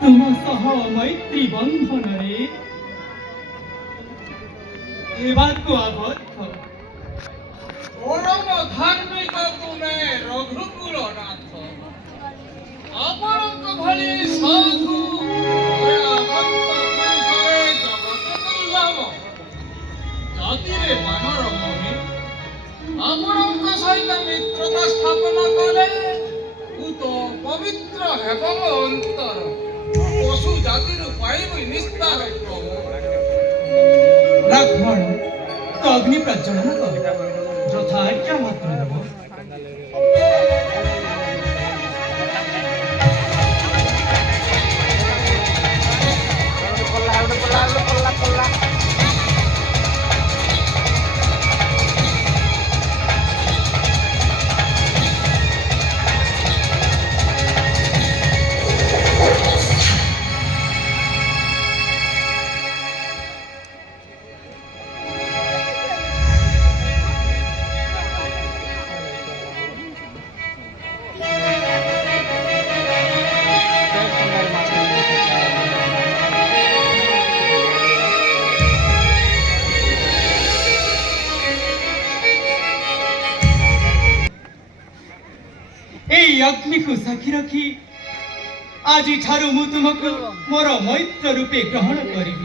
ତୁମ ସହ ମୈତ୍ରୀ ବନ୍ଧନରେ ହେବାକୁ ଆବଦ୍ଧ। ପରମ ଧାର୍ମିକ ତୁମେ ରଘୁକୁଳ ନାଥ, ଆପଣଙ୍କ ଭଳି ସାଧୁ ଜଗତ ଦୁର୍ଲଭ। ଜାତିରେ ମାନର ମୋହି ଆପଣଙ୍କ ସହିତ ମିତ୍ରତା ସ୍ଥାପନ କଲେ ଉତ ପବିତ୍ର ହେବ ମୋ ଅନ୍ତର। ପଶୁ ଜାତିରୁ ପାଇବି ନିସ୍ତାର ପ୍ରଭୁ। ଲକ୍ଷ୍ମଣ ତ ଅଗ୍ନି ପ୍ରଜ୍ୱଳନ କର, ଯଥା ଆଜ୍ଞା ମାତ୍ର ଦେବ। এই ଅଗ୍ନିକୁ ସାକ୍ଷୀ ରଖି ଆଜିଠାରୁ ମୁଁ ତୁମକୁ ମୋର ମୈତ୍ର ରୂପେ ଗ୍ରହଣ କରିବି।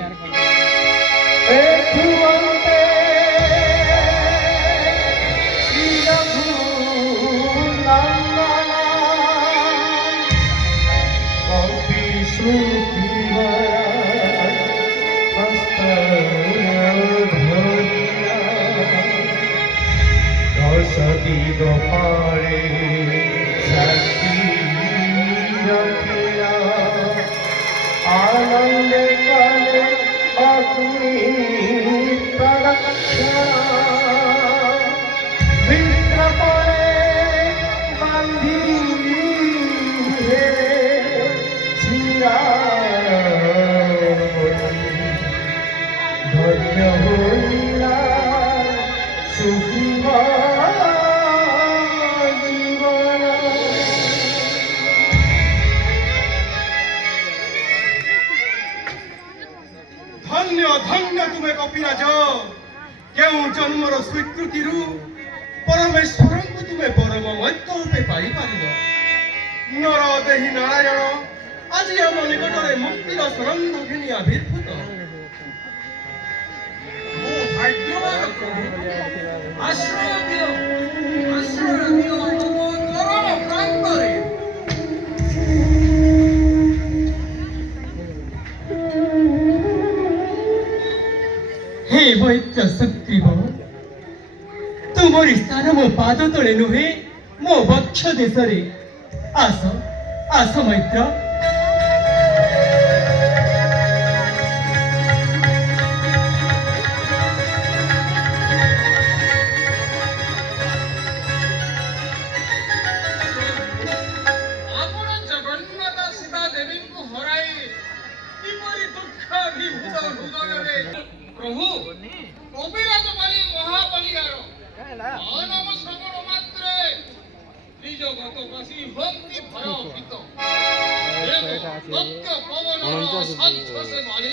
आनंद काले अग्नि प्रदक्षिणा मित्र परे बंधी है धन्य होइला सुखी ଧନ୍ୟ ତୁମେ କପିରାଜ, କେଉଁ ଜନ୍ମର ସ୍ୱୀକୃତିରୁ ପରମେଶ୍ୱରଙ୍କୁ ତୁମେ ପରମ ମୈତ୍ର ରୂପେ ପାଇପାରିବ। ନର ଦେହି ନାରାୟଣ ଆଜି ଆମ ନିକଟରେ ମୁକ୍ତିର ସରନ୍ଧ ଘେନି ଆବିର୍ଭୂତ। ମୁଁ ଭାଗ୍ୟବାନ ପ୍ରଭୁ, ଆଶ୍ରୟ ଦିଅ ତୁମ ଚରଣ ପ୍ରାନ୍ତରେ। हे मୈତ୍ର ଶକ୍ତିବ, ତୁମରି ସ୍ଥାନ ମୋ ପାଦ ତଳେ ନୁହେଁ, ମୋ ବକ୍ଷ ଦେଶରେ। ଆସ ଆସ ମୈତ୍ର। ଆପଣ ଜଗନ୍ମାତା ସୀତା ଦେବୀଙ୍କୁ ହରାଇ କିପରି ଦୁଃଖ ବିଭୂତ ହୃଦୟରେ ପ୍ରଭୁ କବିରାଜ ବଳି ମହାବଳିଗାର ନାମ ଶ୍ରବଣ ମାତ୍ରେ ନିଜ ଗତ ବସି ହୁଅନ୍ତି ଭୟଭୀତ। ସତ୍ୟ ପବନ ସାଧ୍ୟ ସେ ମାରି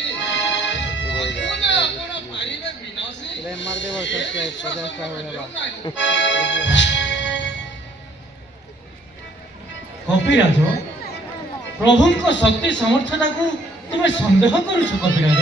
ଆପଣ ପାରିବେ ବିନାଶୀ। କପିରାଜ, ପ୍ରଭୁଙ୍କ ଶକ୍ତି ସମର୍ଥତାକୁ ତୁମେ ସନ୍ଦେହ କରୁଛ କପିରାଜ?